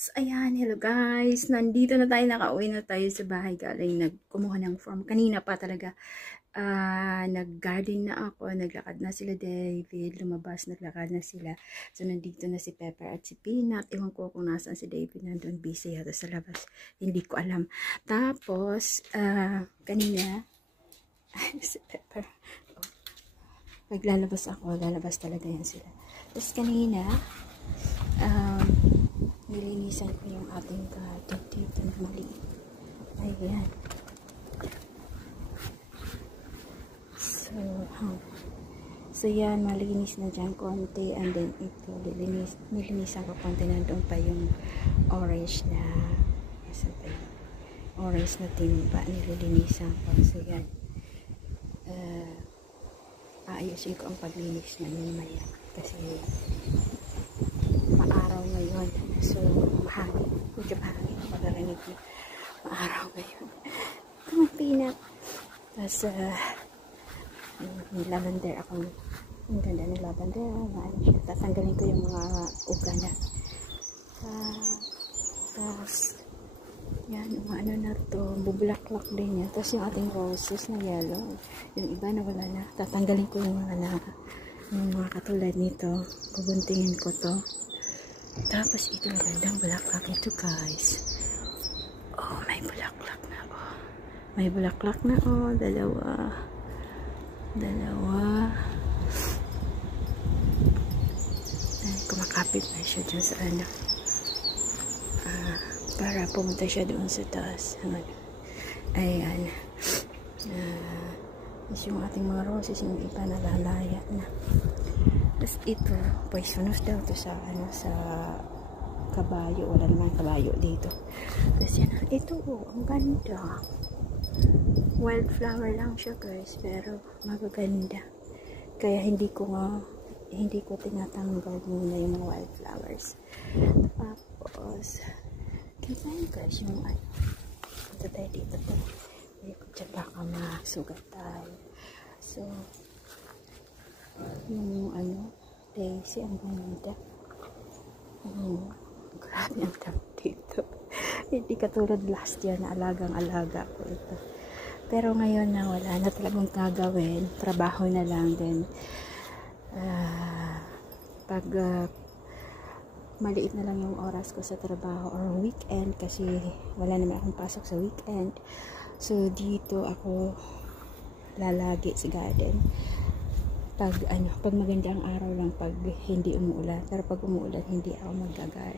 So, ayan, hello guys. Nandito na tayo, nakauwi na tayo sa bahay galing nagkumuha ng form. Kanina pa talaga, nag-garden na ako, naglakad na sila David, lumabas, naglakad na sila. So, nandito na si Pepper at si Peanut. Ewan ko kung nasaan si David, nandun busy yata sa labas. Hindi ko alam. Tapos, kanina, si Pepper, pag lalabas ako, lalabas talaga yan sila. Tapos kanina, nilinisan ko yung ating garden dito na maliit. Ayan. So yan, malinis na dyan konti. And then ito, nilinisan ko konti. Nandun pa yung orange na orange na timba. Nilinisan ko. So yan. Aayusin ko ang paglinis na yun maya. Kasi maaraw ngayon. So, mahangin. Medyo mahangin. Magarinig na maaraw ngayon. Kumapinat. Tapos, may lavender ako. Ang ganda ng lavender. Tatanggalin ko yung mga uga na. Tapos, yan, yung ano na to. Bubulaklak din yan. Tapos yung ating roses na yellow. Yung iba na wala na. Tatanggalin ko yung mga katulad nito. Bubuntingin ko to. Tapos ito magandang bulaklak ito guys. Oh, may bulaklak na oh. May bulaklak na oh. Dalawa. Ay, kumakapit na siya dyan sa ano. Para pumunta siya doon sa taas. Ayan. Yung ating mga roses, yung iba nalalaya na. Tapos ito, poisonous daw to sa ano, sa kabayo. Wala naman kabayo dito. Tapos yan, ito oh, ang ganda. Wildflower lang siya guys, pero magaganda. Kaya hindi ko tinatanggal muna yung mga wildflowers. Tapos, kita nyo guys yung ano. Punta tayo dito to. Hindi ko dyan baka masugat tayo. So, yung ano, daisy, ang ganda. Grabe ang dami dito. Hindi katulad last year na alagang-alaga ko ito. Pero ngayon na wala na talagang gagawin. Trabaho na lang din. Pag maliit na lang yung oras ko sa trabaho or weekend kasi wala naman akong pasok sa weekend. So, dito ako lalagi sa garden. Pag maganda ang araw lang, pag hindi umuulan. Pero pag umuulan, hindi ako mag-garden.